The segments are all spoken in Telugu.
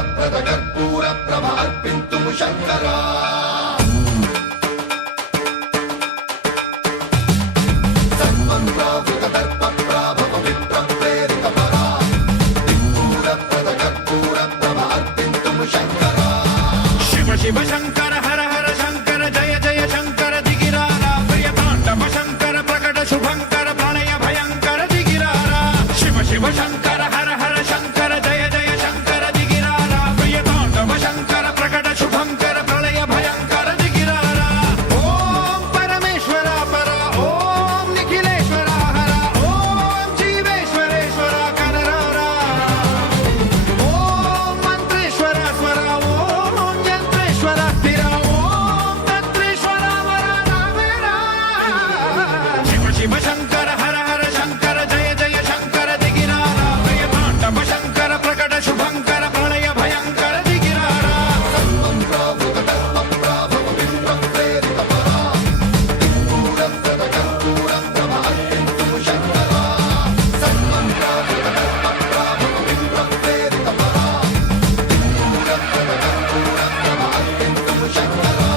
సిద్ధప్రద కర్పూర ప్రభ అర్పింతుము శంకరా సర్వం ప్రావృత దర్ప ప్రాభవ విప్ర ప్రేరిత పరా దిక్పూరప్రద కర్పూర ప్రభ అర్పింతుము శంకరా శివ శివ శంకర హర హర శంకర జయ జయ శంకర దిగిరారా ప్రియ తాండవ శంకర ప్రకట శుభంకర ప్రళయ భయంకర దిగిరారా శివ శివ శంకర హర హర శంకర జయ జయ శంకర దిగిరారా ప్రియ తాండవ శంకర ప్రకట శుభంకర ప్రళయ భయంకర దిగిరారా ఓం పరమేశ్వర పర ఓం నిఖిలేశ్వర హర ఓం జీవేశ్వరేశ్వర కనరారా ఓం మంత్రేశ్వర స్వర ఓం యంత్రేశ్వర స్థిర ఓం తంత్రేశ్వర వర నావేరా శివ శివ శంకర హర హర శంకర జయ జయ శంకర దిగిరారా ప్రియ తాండవ శంకర ప్రకట శుభంకర ప్రళయ భయంకర దిగిరారా సర్వం ప్రావృత దర్ప ప్రాభవ విప్ర ప్రేరిత పరా దిక్పూరప్రద కర్పూర ప్రభ అర్పింతుము శంకరా సర్వం ప్రావృత దర్ప ప్రాభవ విప్ర ప్రేరిత పరా దిక్పూరప్రద కర్పూర ప్రభ అర్పింతుము శంకరా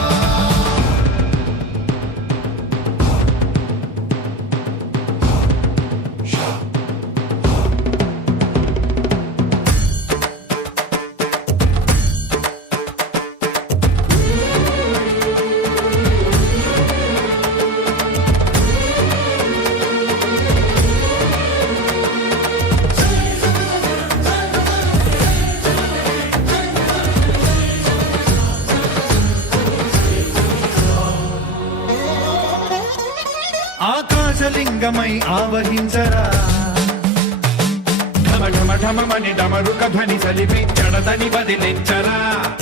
ఆకాశలింగమై ఆవహించరా ఢమ ఢమ ఢమమని డమరుక ధ్వని సలిపి జడదని వదిలించరా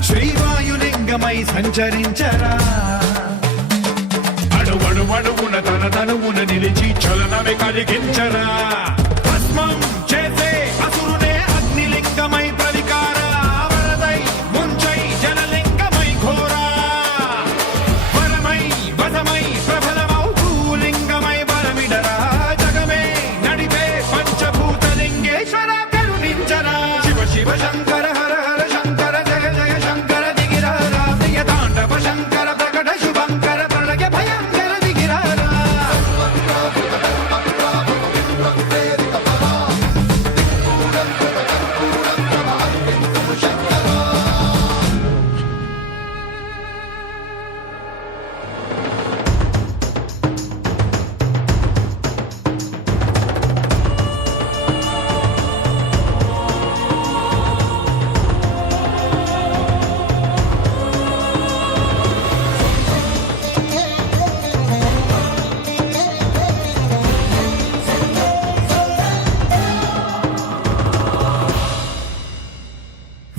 శ్రీవాయులింగమై సంచరించరా అణువణువున తన తనువున నిలిచి చలనమే కలిగించరా భస్మం చేసే అసురునే అగ్నిలింగమై ప్రవికారా వరదై ముంచై జలలింగమై ఘోరా వరమై వదమై ప్రబలమౌ భూలింగమై బలమిడరా జగమే నడిపే పంచభూతలింగేశ్వర కరుణించరా శివ శివ శంకర హర హర శంకర జయ జయ శంకర దిగిరారా ప్రియ తాండవ శంకర ప్రకట శుభంకర ప్రళయ భయంకర దిగిరారా సర్వం ప్రావృత దర్ప ప్రాభవ విప్ర ప్రేరిత పరా దిక్పూరప్రద కర్పూర ప్రభ అర్పింతుము శంకరా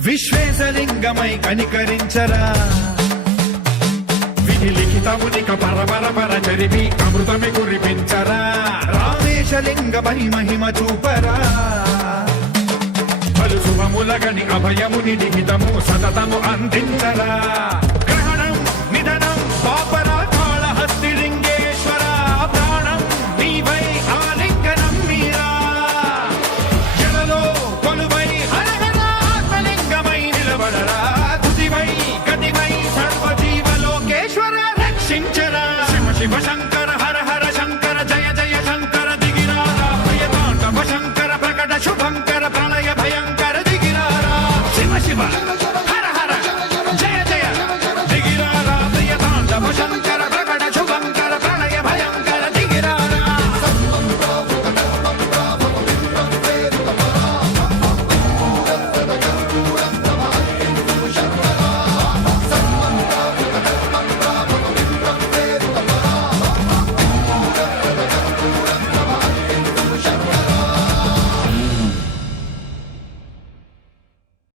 విశ్వేశలింగమై కనికరించరా విధి లిఖితమునిక పరపర పర చరివి అమృతమి కురిపించరా రామేశలింగమై మహిమ చూపరా పలు శుభములగని అభయముని లిఖితము సతతము అందించరా